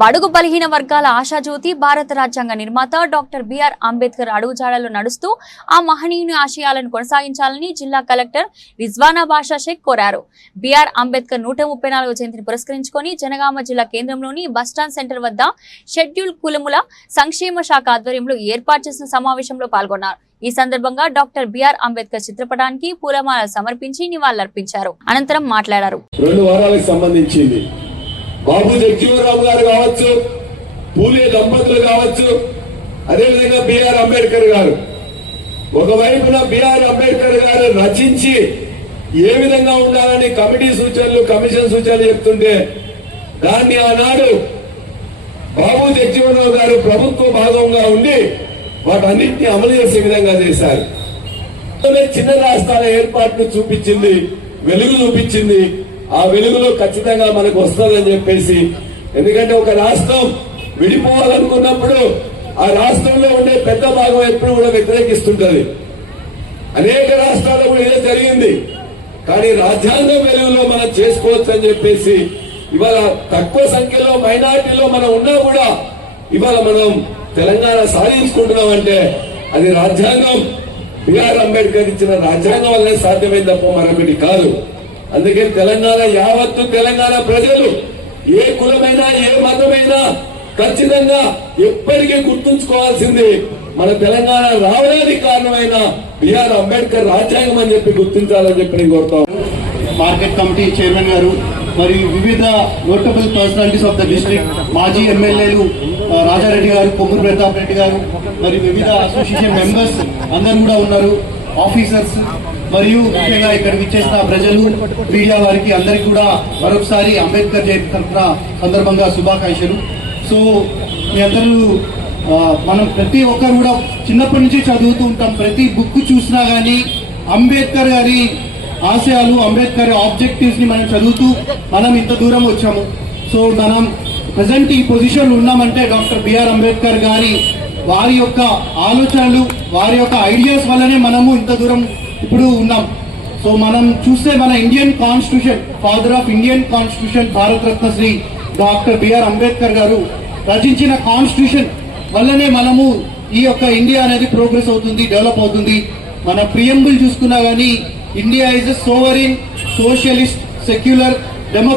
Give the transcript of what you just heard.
బడుగు బలహీన వర్గాల ఆశాజ్యోతి భారత రాజ్యాంగ నిర్మాత డాక్టర్ బిఆర్ అంబేద్కర్ అడుగుజాడల్లో నడుస్తూ ఆ మహనీయుని ఆశయాలను కొనసాగించాలని జిల్లా కలెక్టర్ రిజ్వానా బాషా షేక్ కోరారు. బిఆర్ అంబేద్కర్ నూట ముప్పై నాలుగో జయంతిని పురస్కరించుకొని జనగామ జిల్లా కేంద్రంలోని బస్టాండ్ సెంటర్ వద్ద షెడ్యూల్ కులముల సంక్షేమ శాఖ ఆధ్వర్యంలో ఏర్పాటు చేసిన సమావేశంలో పాల్గొన్నారు. ఈ సందర్భంగా డాక్టర్ బిఆర్ అంబేద్కర్ చిత్రపటానికి పూలమాల సమర్పించి నివాళులర్పించారు. అనంతరం మాట్లాడారు. రెండు వారాలకు సంబంధించింది. బాబు జగజీవనరావు గారు కావచ్చు పూలే దంపతులు కావచ్చు అదేవిధంగా బిఆర్ అంబేద్కర్ గారు. ఒకవైపున బిఆర్ అంబేద్కర్ గారు రచించి ఏ విధంగా ఉండాలని కమిటీ సూచనలు కమిషన్ సూచనలు చెప్తుంటే దాన్ని ఆనాడు బాబు జగజీవనరావు గారు ప్రభుత్వ భాగంగా ఉండి వాటన్నింటినీ అమలు చేసే విధంగా చేశారు. చిన్న రాష్ట్రాల ఏర్పాటును చూపించింది వెలుగు చూపించింది ఆ వెలుగులో ఖచ్చితంగా మనకు వస్తుందని చెప్పేసి ఎందుకంటే ఒక రాష్ట్రం విడిపోవాలనుకున్నప్పుడు ఆ రాష్ట్రంలో ఉండే పెద్ద భాగం ఎప్పుడు కూడా వ్యతిరేకిస్తుంటది. అనేక రాష్ట్రాల్లో కూడా ఇదే జరిగింది. కానీ రాజ్యాంగం వెలుగులో మనం చేసుకోవచ్చు అని చెప్పేసి ఇవాళ తక్కువ సంఖ్యలో మైనార్టీలో మనం ఉన్నా కూడా ఇవాళ మనం తెలంగాణ సాధించుకుంటున్నాం అంటే అది రాజ్యాంగం. బిఆర్ అంబేద్కర్ ఇచ్చిన రాజ్యాంగం వల్లనే సాధ్యమైంది తప్ప మరొకటి కాదు. అందుకే తెలంగాణ యావత్తు తెలంగాణ ప్రజలు ఏ కులమైనా ఏ మతమైనా ఖచ్చితంగా ఎప్పటికీ గుర్తుంచుకోవాల్సింది మన తెలంగాణ రావడానికి కారణమైన బిఆర్ అంబేద్కర్ రాజ్యాంగం అని చెప్పి గుర్తించాలని చెప్పి నేను కోరుతాం మార్కెట్ కమిటీ చైర్మన్ గారు మరియు వివిధ notable personalities of the district మాజీ ఎమ్మెల్యేలు రాజారెడ్డి గారు కొమ్మూరు ప్రతాప్ రెడ్డి గారు మరియు వివిధ అసోసియేషన్ మెంబర్స్ అందరు కూడా ఉన్నారు. ఆఫీసర్స్ మరియు ముఖ్యంగా ఇక్కడ విచ్చేసిన ప్రజలు మీడియా వారికి అందరికీ కూడా మరొకసారి అంబేద్కర్ జయంతి తరఫున సందర్భంగా శుభాకాంక్షలు. సో మీ అందరూ మనం ప్రతి ఒక్కరు కూడా చిన్నప్పటి నుంచి చదువుతూ ఉంటాం. ప్రతి బుక్ చూసినా కానీ అంబేద్కర్ గారి ఆశయాలు అంబేద్కర్ ఆబ్జెక్టివ్స్ని మనం చదువుతూ మనం ఇంత దూరం వచ్చాము. సో మనం ప్రజెంట్ ఈ పొజిషన్ ఉన్నామంటే డాక్టర్ బిఆర్ అంబేద్కర్ గారి వారి యొక్క ఆలోచనలు వారి యొక్క ఐడియాస్ వల్లనే మనము ఇంత దూరం ఇప్పుడు ఉన్నాం. సో మనం చూస్తే మన Indian constitution father of Indian constitution Bharat Ratna Shri doctor B R Ambedkar గారు రచించిన కాన్స్టిట్యూషన్ వల్లనే మనము ఈ యొక్క ఇండియా అనేది ప్రోగ్రెస్ అవుతుంది డెవలప్ అవుతుంది. మన ప్రియంబుల్ చూసుకున్నా కానీ India is sovereign socialist secular demo